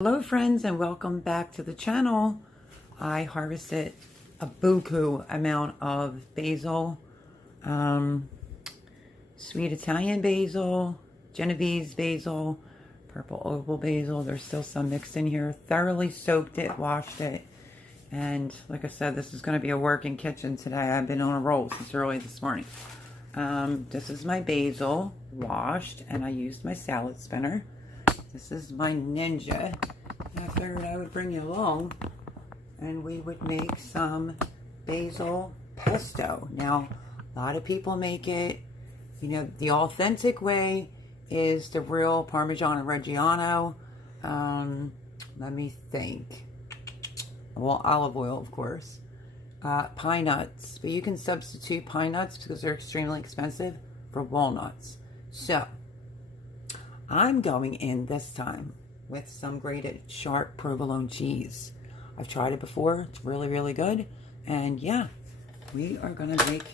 Hello friends, and welcome back to the channel. I harvested a buku amount of basil, sweet Italian basil, Genovese basil, purple oval basil. There's still some mixed in here. Thoroughly soaked it, washed it, and like I said, this is going to be a working kitchen today. I've been on a roll since early this morning. This is my basil washed, and I used my salad spinner. This is my Ninja. I figured I would bring you along and we would make some basil pesto. Now, a lot of people make it, you know, the authentic way is the real Parmigiano Reggiano. Let me think. Well, olive oil, of course. Pine nuts, but you can substitute pine nuts because they're extremely expensive for walnuts. So, I'm going in this time with some grated sharp provolone cheese. I've tried it before. It's really, really good. And yeah, we are going to make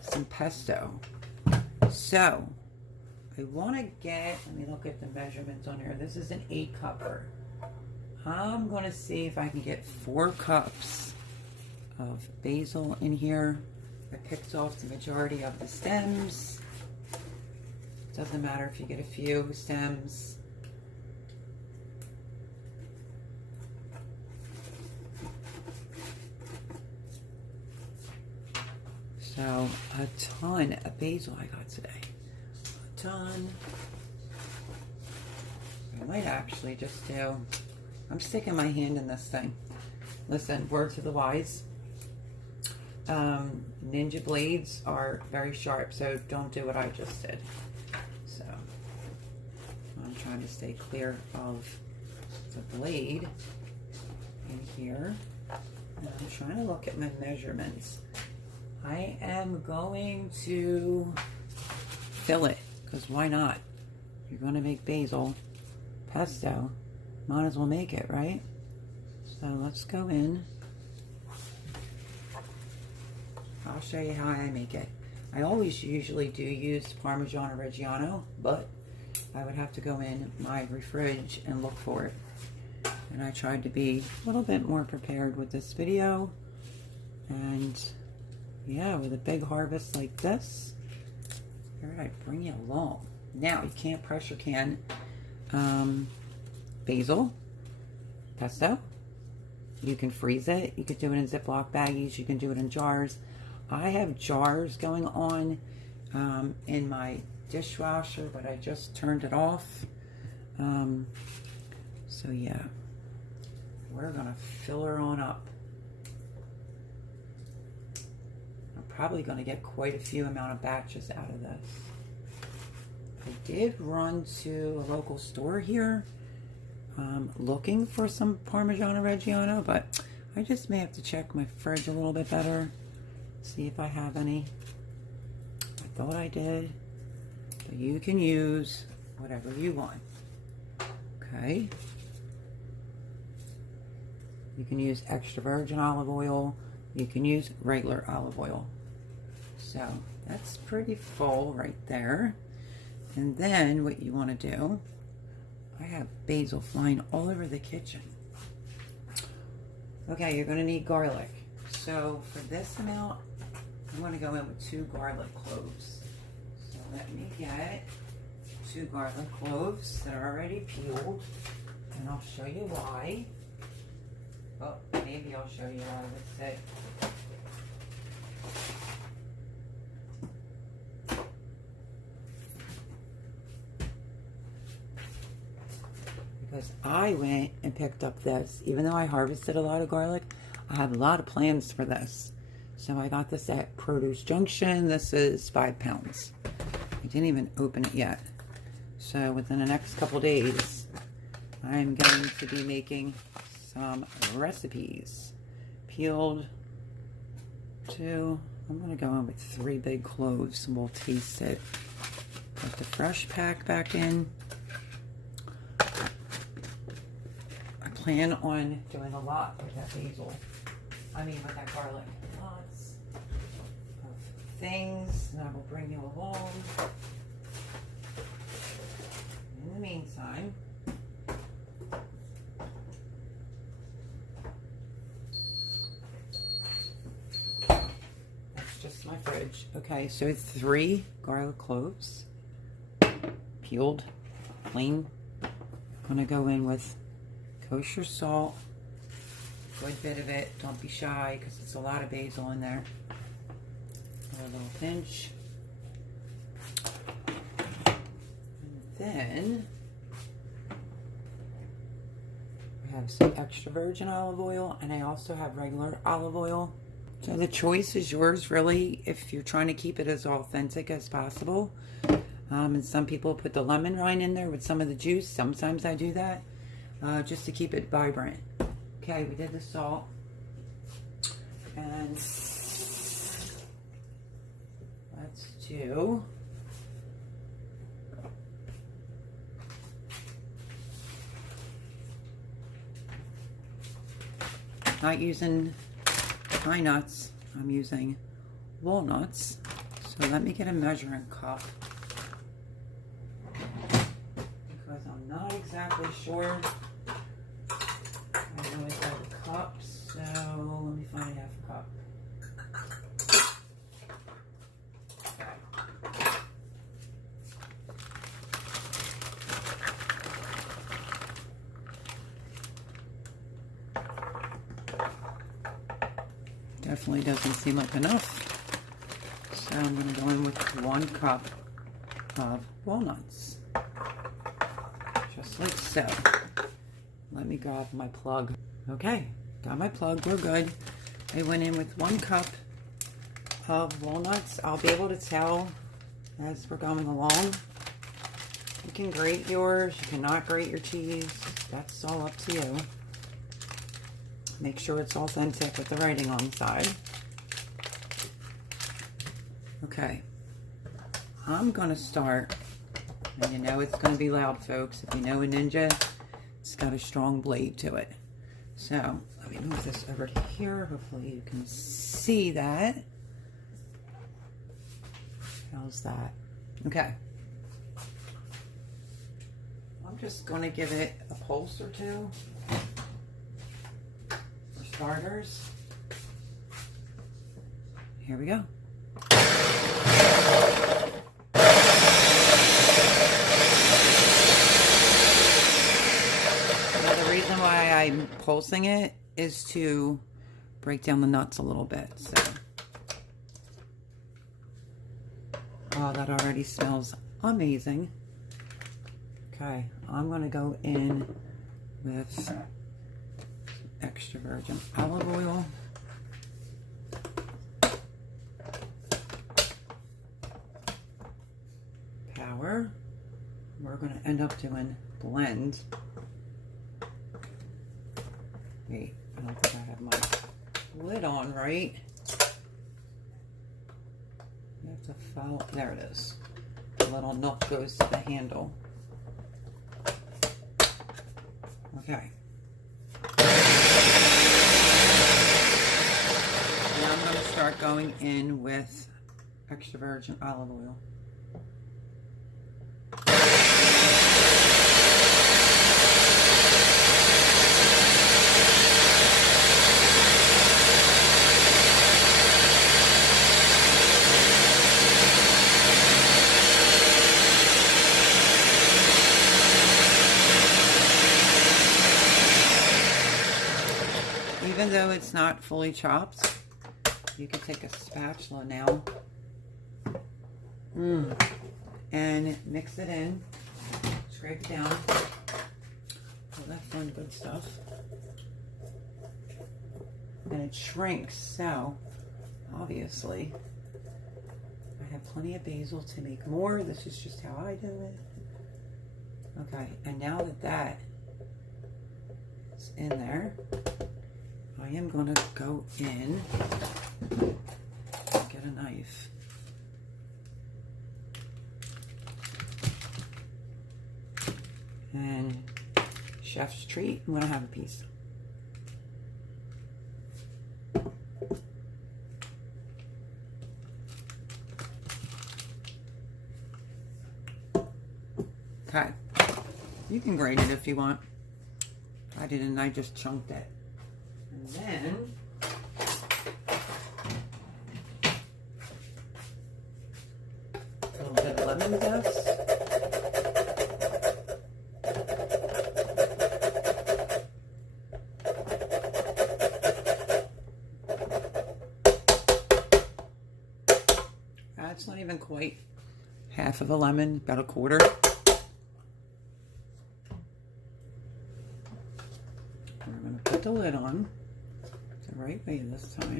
some pesto. So, I want to get, let me look at the measurements on here. This is an 8-cupper. I'm going to see if I can get 4 cups of basil in here. I picked off the majority of the stems. Doesn't matter if you get a few stems. So, a ton of basil I got today. A ton. I might actually just do, I'm sticking my hand in this thing. Listen, word to the wise. Ninja blades are very sharp, so don't do what I just did. So, I'm trying to stay clear of the blade in here. And I'm trying to look at my measurements. I am going to fill it, because why not? You're going to make basil pesto, might as well make it, right? So let's go in. I'll show you how I make it. I always usually do use Parmigiano Reggiano, but I would have to go in my fridge and look for it. And I tried to be a little bit more prepared with this video. And yeah, with a big harvest like this, here I bring you along. Now, you can't pressure can basil pesto. You can freeze it. You could do it in Ziploc baggies. You can do it in jars. I have jars going on in my dishwasher, but I just turned it off. So yeah, we're gonna fill her on up. I'm probably gonna get quite a few amount of batches out of this. I did run to a local store here looking for some Parmigiano Reggiano, but I just may have to check my fridge a little bit better. See if I have any. I thought I did, but you can use whatever you want. Okay. You can use extra virgin olive oil. You can use regular olive oil. So that's pretty full right there. And then what you want to do, I have basil flying all over the kitchen. Okay, you're going to need garlic. So for this amount, I'm going to go in with 2 garlic cloves. So let me get 2 garlic cloves that are already peeled, and I'll show you why. Oh, maybe I'll show you why. Let's see. Because I went and picked up this. Even though I harvested a lot of garlic, I have a lot of plans for this. So I got this at Produce Junction. This is 5 pounds. I didn't even open it yet. So within the next couple days, I'm going to be making some recipes. Peeled 2. I'm going to go in with 3 big cloves and we'll taste it. Put the fresh pack back in. I plan on doing a lot with that basil. With that garlic. Lots of things that I will bring you along. In the meantime, fridge. Okay, so 3 garlic cloves, peeled, plain. Gonna go in with kosher salt, good bit of it. Don't be shy because it's a lot of basil in there. A little pinch. And then I have some extra virgin olive oil, and I also have regular olive oil. So the choice is yours, really, if you're trying to keep it as authentic as possible. And some people put the lemon rind in there with some of the juice. Sometimes I do that just to keep it vibrant. Okay, we did the salt. And let's do not using pine nuts, I'm using walnuts. So let me get a measuring cup because I'm not exactly sure. I always have a cup, so let me find half a cup. Definitely doesn't seem like enough. So I'm going to go in with 1 cup of walnuts. Just like so. Let me grab my plug. Okay, got my plug, we're good. I went in with 1 cup of walnuts. I'll be able to tell as we're going along. You can grate yours, you cannot grate your cheese. That's all up to you. Make sure it's authentic with the writing on the side. Okay, I'm gonna start, and you know it's gonna be loud, folks. If you know a Ninja, it's got a strong blade to it. So let me move this over to here. Hopefully you can see that. How's that? Okay. I'm just gonna give it a pulse or two. Starters. Here we go. Now the reason why I'm pulsing it is to break down the nuts a little bit. So, oh, that already smells amazing. Okay, I'm gonna go in with extra virgin olive oil. Power. We're going to end up doing blend. Wait, I don't think I have my lid on right. You have to follow. There it is. The little nook goes to the handle. Okay. Now I'm going to start going in with extra virgin olive oil. Even though it's not fully chopped, you can take a spatula now and mix it in, scrape it down, all that fun good stuff, and it shrinks. So obviously I have plenty of basil to make more. This is just how I do it. Okay, and now that that is in there, I am going to go in and get a knife. And chef's treat, I'm going to have a piece. Okay. You can grate it if you want. I didn't, I just chunked it. And then little bit of lemon zest. That's not even quite half of a lemon, about a quarter. We're going to put the lid on the right way this time.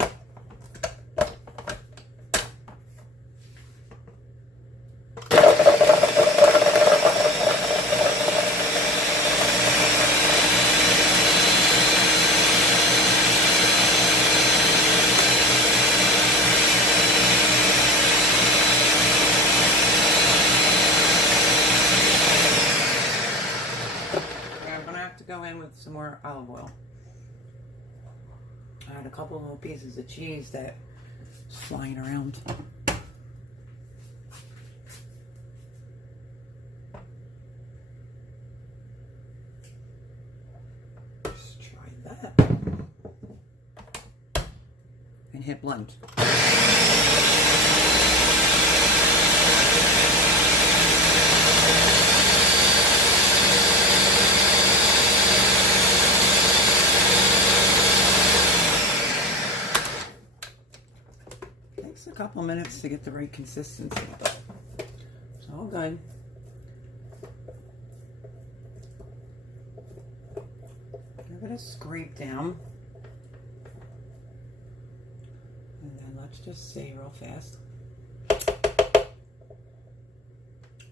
Go in with some more olive oil. I had a couple little pieces of cheese that was flying around. Just try that. And hit blend. A couple minutes to get the right consistency. It's all good. Give it a scrape down. And then let's just see real fast.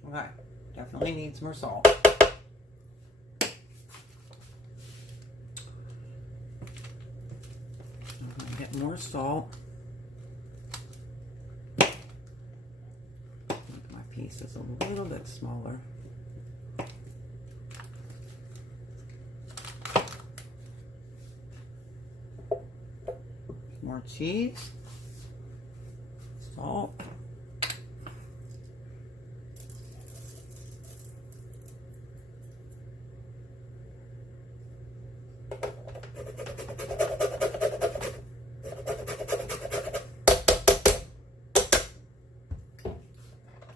Okay, definitely needs more salt. I'm gonna get more salt. Piece is a little bit smaller. More cheese, salt,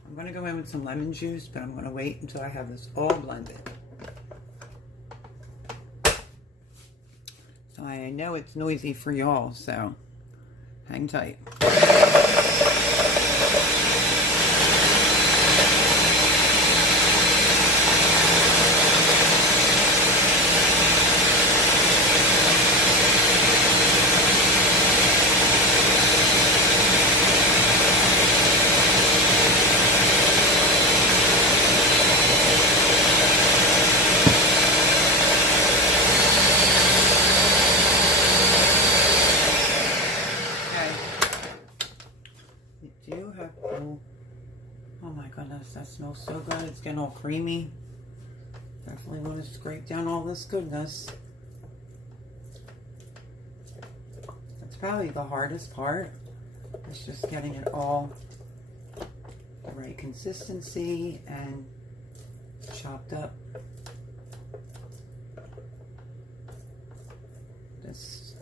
I'm going to go in with some lemon juice, but I'm going to wait until I have this all blended. So I know it's noisy for y'all, so hang tight. Oh my goodness, that smells so good. It's getting all creamy. Definitely want to scrape down all this goodness. That's probably the hardest part. It's just getting it all the right consistency and chopped up. This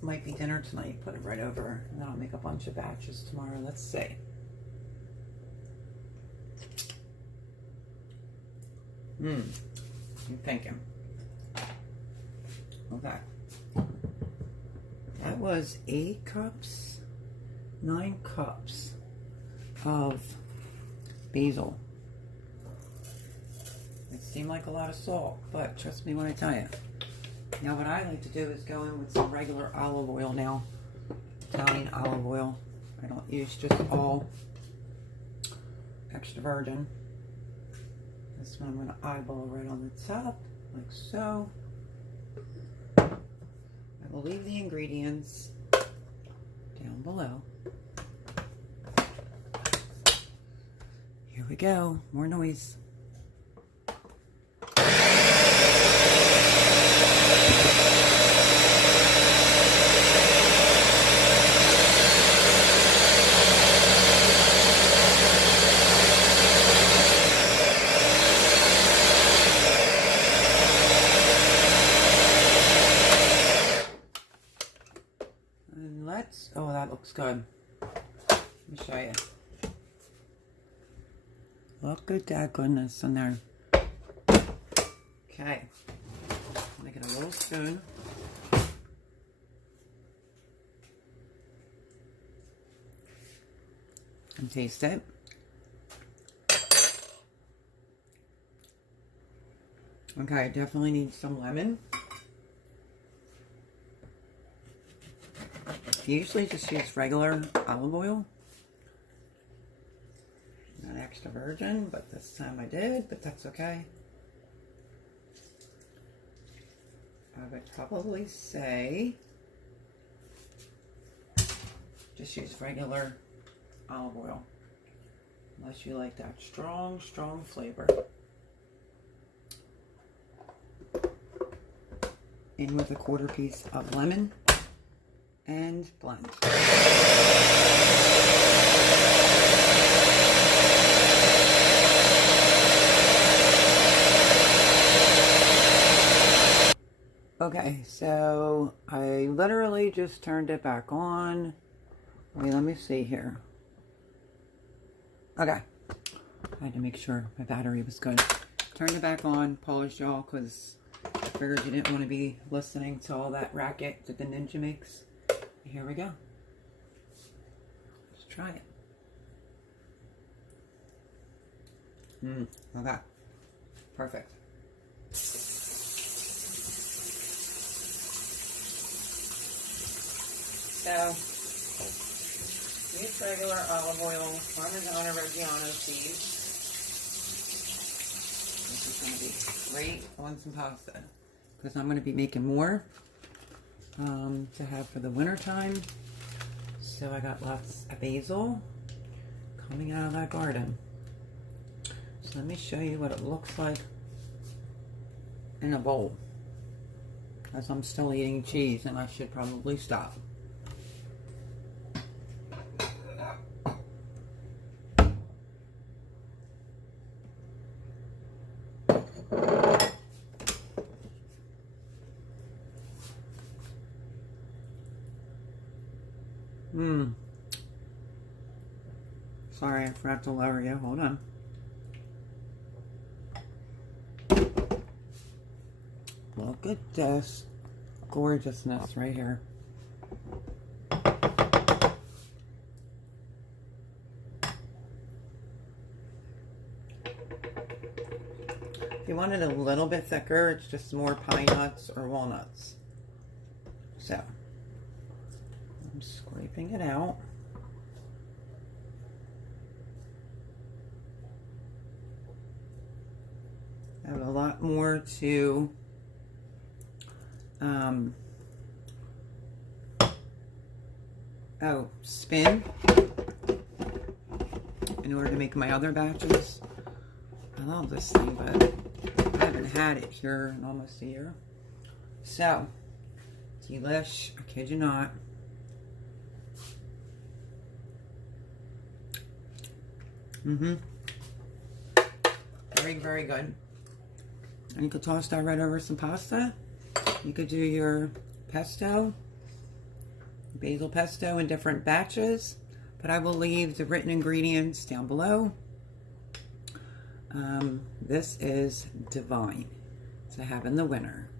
might be dinner tonight. Put it right over, and then I'll make a bunch of batches tomorrow. Let's see. I'm thinking. Okay. That was 8 cups, 9 cups of basil. It seemed like a lot of salt, but trust me when I tell you. Now what I like to do is go in with some regular olive oil now. Italian olive oil. I don't use just all extra virgin. This one I'm going to eyeball right on the top, like so. I will leave the ingredients down below. Here we go, more noise. Oh, that looks good. Let me show you. Look at that goodness in there. Okay. I'm gonna get a little spoon. And taste it. Okay, I definitely need some lemon. I usually just use regular olive oil. Not extra virgin, but this time I did, but that's okay. I would probably say just use regular olive oil, unless you like that strong, strong flavor. In with a 1/4 piece of lemon and blend. Okay, so I literally just turned it back on. Wait, let me see here. Okay, I had to make sure my battery was good. Turned it back on, paused y'all, because I figured you didn't want to be listening to all that racket that the Ninja makes. Here we go. Let's try it. Okay. Perfect. So, use regular olive oil, Parmigiano Reggiano seeds. This is going to be great on some pasta, because I'm going to be making more to have for the winter time. So I got lots of basil coming out of that garden. So let me show you what it looks like in a bowl, as I'm still eating cheese and I should probably stop. Sorry, I forgot to lower you. Hold on. Look at this gorgeousness right here. If you want it a little bit thicker, it's just more pine nuts or walnuts. So, I'm scraping it out. I have a lot more to spin in order to make my other batches. I love this thing, but I haven't had it here in almost a year. So, delish, I kid you not. Very, very good. And you could toss that right over some pasta. You could do your pesto, basil pesto in different batches, but I will leave the written ingredients down below. This is divine to have in the winter.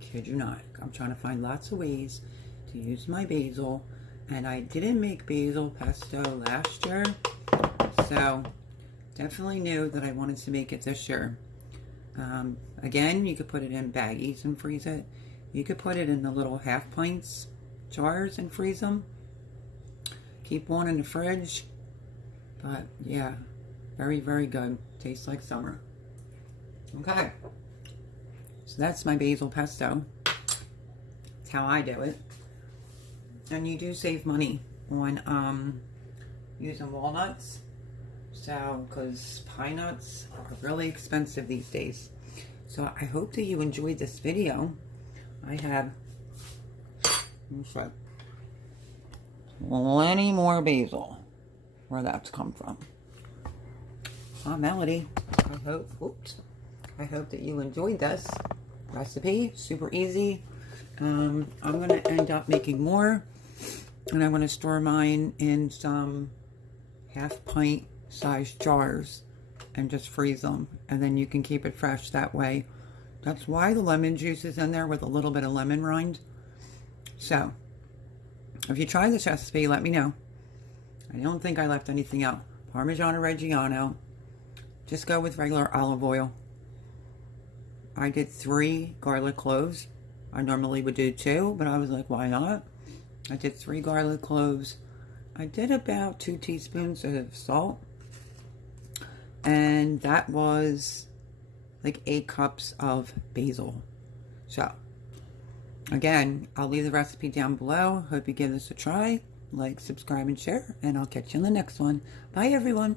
Kid you not. I'm trying to find lots of ways to use my basil, and I didn't make basil pesto last year, so definitely knew that I wanted to make it this year. Again, you could put it in baggies and freeze it. You could put it in the little 1/2 pints jars and freeze them. Keep one in the fridge. But yeah, very, very good. Tastes like summer. Okay. So that's my basil pesto. That's how I do it. And you do save money on using walnuts. So, because pine nuts are really expensive these days. So I hope that you enjoyed this video. I have plenty more basil where that's come from. Melody, I hope that you enjoyed this recipe. Super easy. I'm going to end up making more, and I'm going to store mine in some 1/2 pint size jars and just freeze them. And then you can keep it fresh that way. That's why the lemon juice is in there with a little bit of lemon rind. So, if you try this recipe, let me know. I don't think I left anything out. Parmigiano Reggiano. Just go with regular olive oil. I did 3 garlic cloves. I normally would do 2, but I was like, why not? I did 3 garlic cloves. I did about 2 teaspoons of salt. And that was like 8 cups of basil. So, again, I'll leave the recipe down below. Hope you give this a try. Like, subscribe, and share. And I'll catch you in the next one. Bye, everyone.